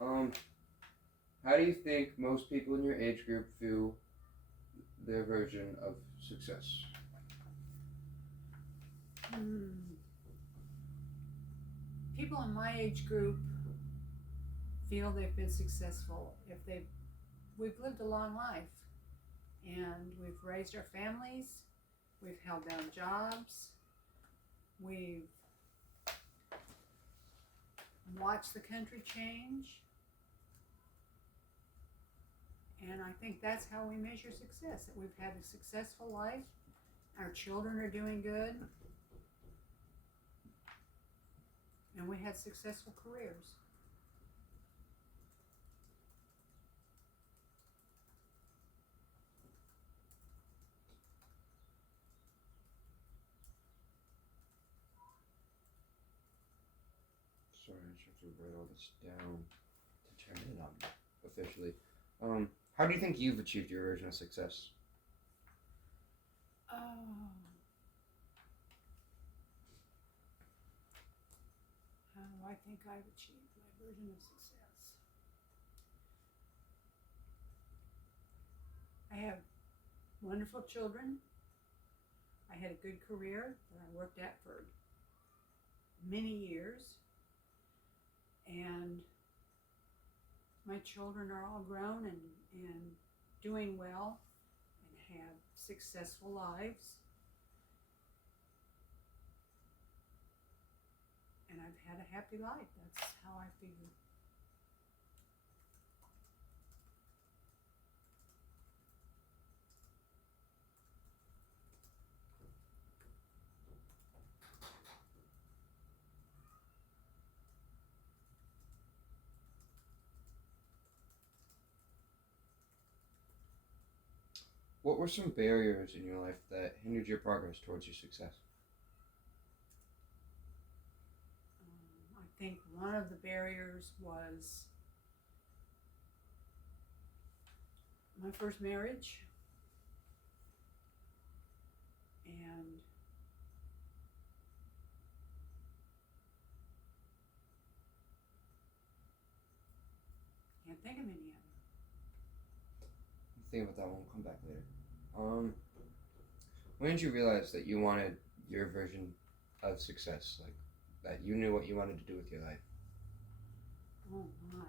Um, how do you think most people in your age group feel their version of success? Hmm. People in my age group feel they've been successful if they've we've lived a long life and we've raised our families, we've held down jobs, we've watched the country change, and I think that's how we measure success, that we've had a successful life, our children are doing good, and we had successful careers. Sorry, I just have to write all this down to turn it on officially. Um, how do you think you've achieved your version of success? Oh, how do I think I've achieved my version of success? I have wonderful children. I had a good career that I worked at for many years, and my children are all grown and doing well and have successful lives, and I've had a happy life. That's how I feel. What were some barriers in your life that hindered your progress towards your success? I think one of the barriers was my first marriage, and can't think of any other. Think about that one. We'll come back later. Um, when did you realize that you wanted your version of success, like that you knew what you wanted to do with your life? Oh my.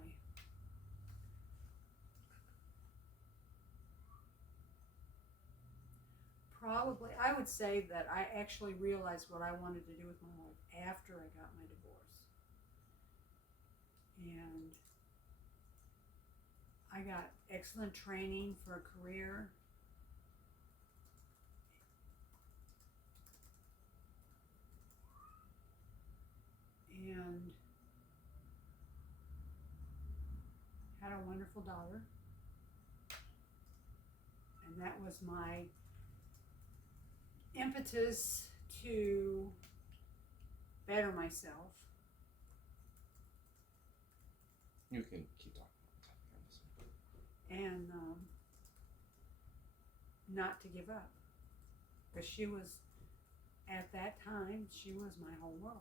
Probably, I would say that I actually realized what I wanted to do with my life after I got my divorce. And I got excellent training for a career, and had a wonderful daughter. And that was my impetus to better myself You can keep talking. and not to give up. Because she was, at that time, she was my whole world.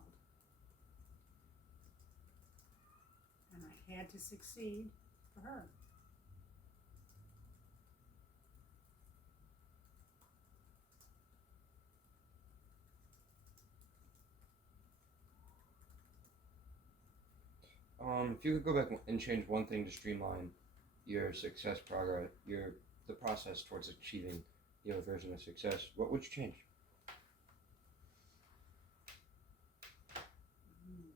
And I had to succeed for her. If you could go back and change one thing to streamline your success progress, the process towards achieving your version of success, what would you change? Mm.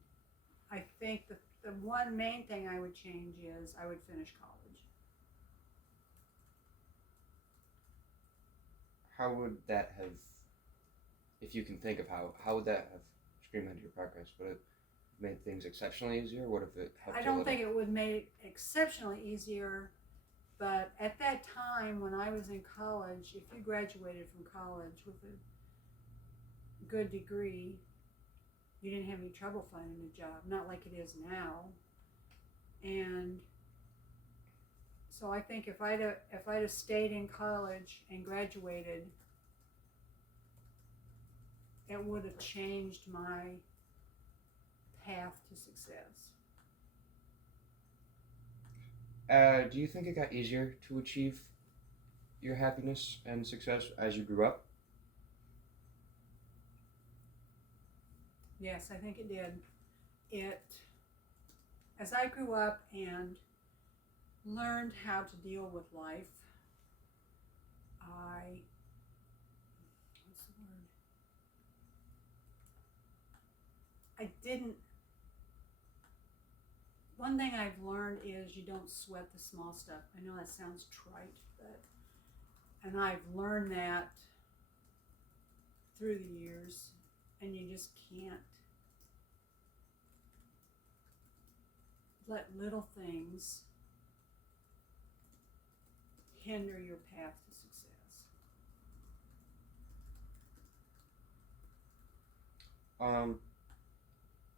I think the one main thing I would change is I would finish college. How would that have, if you can think of how would that have streamlined your progress? Would it have made things exceptionally easier? Would have it I helped you a don't little? think it would make it exceptionally easier, but at that time when I was in college, if you graduated from college with a good degree, you didn't have any trouble finding a job, not like it is now. And so I think if I'd have stayed in college and graduated, it would have changed my path to success. Do you think it got easier to achieve your happiness and success as you grew up? Yes, I think it did. It, as I grew up and learned how to deal with life, what's the word? I didn't, one thing I've learned is you don't sweat the small stuff. I know that sounds trite, and I've learned that through the years, and you just can't let little things hinder your path to success.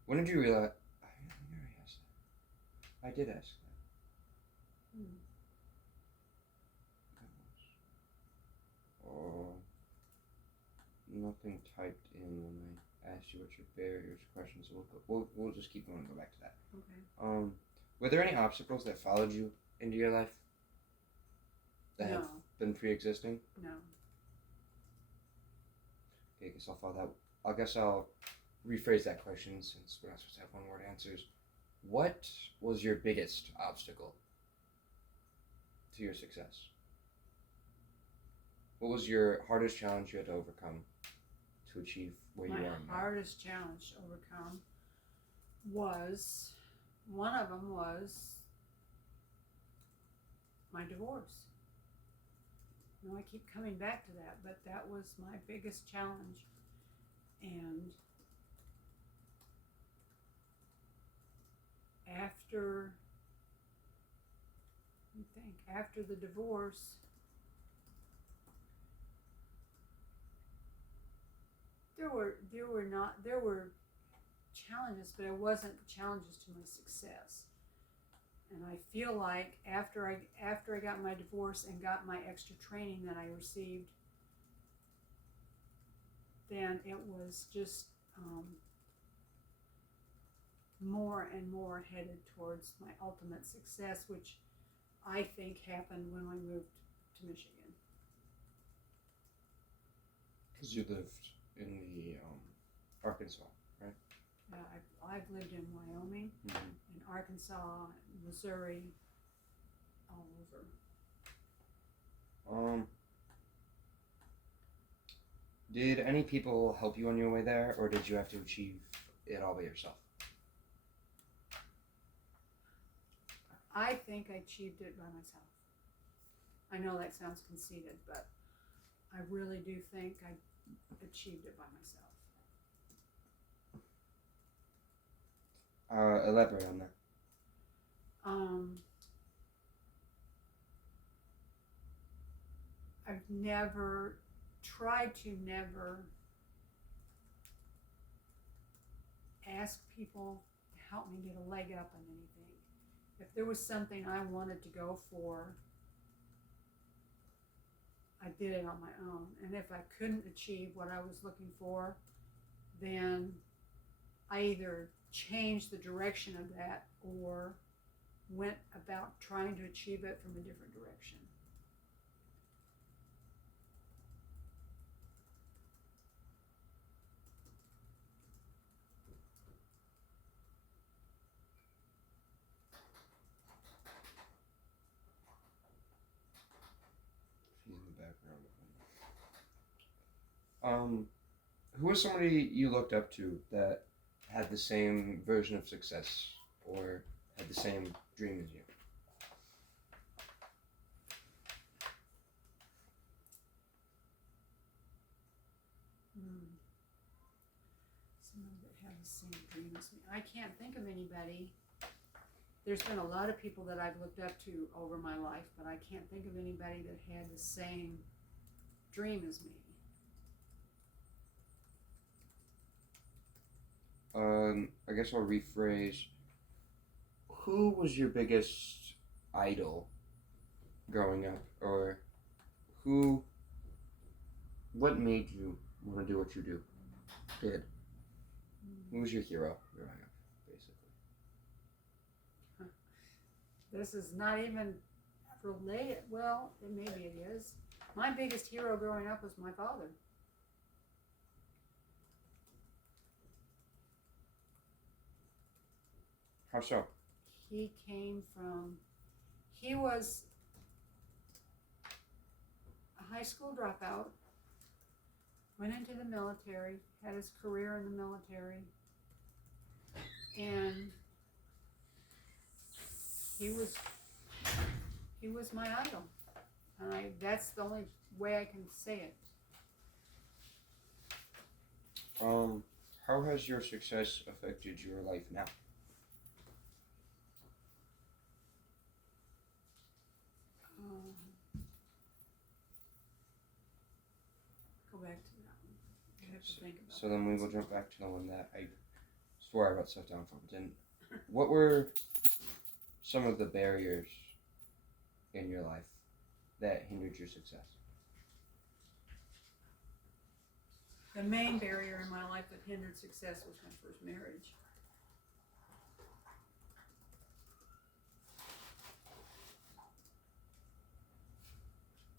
When did you realize? I already asked that. I did ask that. Hmm. Oh, nothing typed in when I asked you what your barriers questions. So we'll just keep going and go back to that. Okay. Were there any obstacles that followed you into your life that have No. been pre-existing? No. Okay, I guess I'll rephrase that question since we're not supposed to have one-word answers. What was your biggest obstacle to your success? What was your hardest challenge you had to overcome to achieve where you are now? My hardest challenge to overcome was, one of them was my divorce. You know, I keep coming back to that, but that was my biggest challenge. And after the divorce, there were challenges, but it wasn't challenges to my success. And I feel like after I got my divorce and got my extra training that I received, then it was just more and more headed towards my ultimate success, which I think happened when I moved to Michigan. Because you lived in the Arkansas, right? I've lived in Wyoming, in Arkansas, Missouri, all over. Did any people help you on your way there, or did you have to achieve it all by yourself? I think I achieved it by myself. I know that sounds conceited, but I really do think I achieved it by myself. Elaborate on that. I've never tried to ask people to help me get a leg up on anything. If there was something I wanted to go for, I did it on my own. And if I couldn't achieve what I was looking for, then I either changed the direction of that or went about trying to achieve it from a different direction. She's in the background. Who was somebody you looked up to that had the same version of success or had the same dream as you? Someone that had the same dream as me. I can't think of anybody. There's been a lot of people that I've looked up to over my life, but I can't think of anybody that had the same dream as me. I guess I'll rephrase. Who was your biggest idol growing up, or what made you want to do what you did? Who was your hero growing up, basically? This is not even related. Well, maybe it is. My biggest hero growing up was my father. How so? He was a high school dropout, went into the military, had his career in the military, and he was my idol. And that's the only way I can say it. How has your success affected your life now? Um, Go back to that one. I have to think about So that. then we will jump back to the one that I swore I wrote stuff down from. Didn't. What were some of the barriers in your life that hindered your success? The main barrier in my life that hindered success was my first marriage.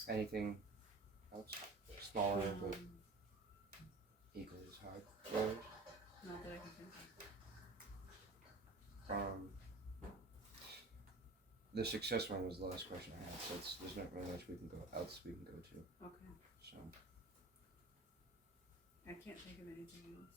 Anything else? Smaller but Um, equally as hard. Barriers? Not that I can think of. The success one was the last question I had, so there's not really much we can go to. Okay. So I can't think of anything else.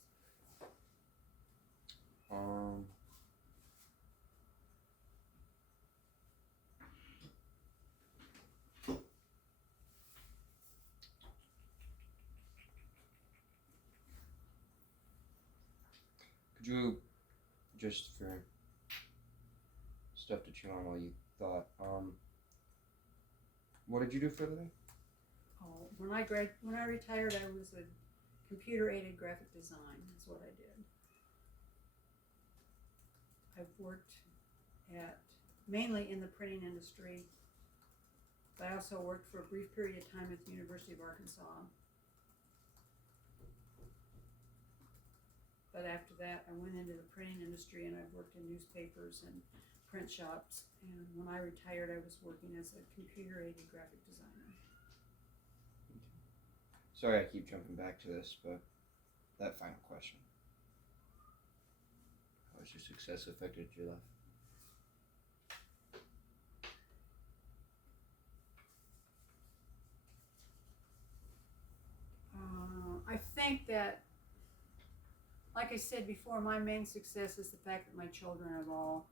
could you, just for stuff to chew on while you thought, what did you do for a living? Oh, when I retired, I was a computer-aided graphic design. That's what I did. I've worked mainly in the printing industry, but I also worked for a brief period of time at the University of Arkansas. But after that, I went into the printing industry and I've worked in newspapers and print shops. And when I retired, I was working as a computer-aided graphic designer. Sorry I keep jumping back to this, but that final question. How has your success affected your life? I think that, like I said before, my main success is the fact that my children have all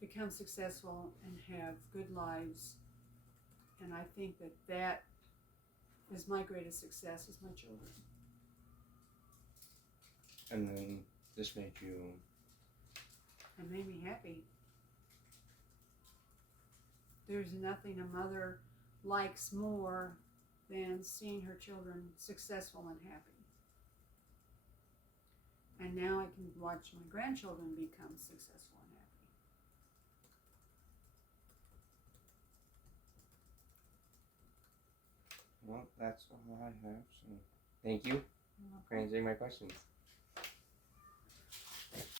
become successful and have good lives. And I think that is my greatest success, is my children. And then this made you. It made me happy. There's nothing a mother likes more than seeing her children successful and happy. And now I can watch my grandchildren become successful and happy. Well, that's all I have. So thank you for answering my questions.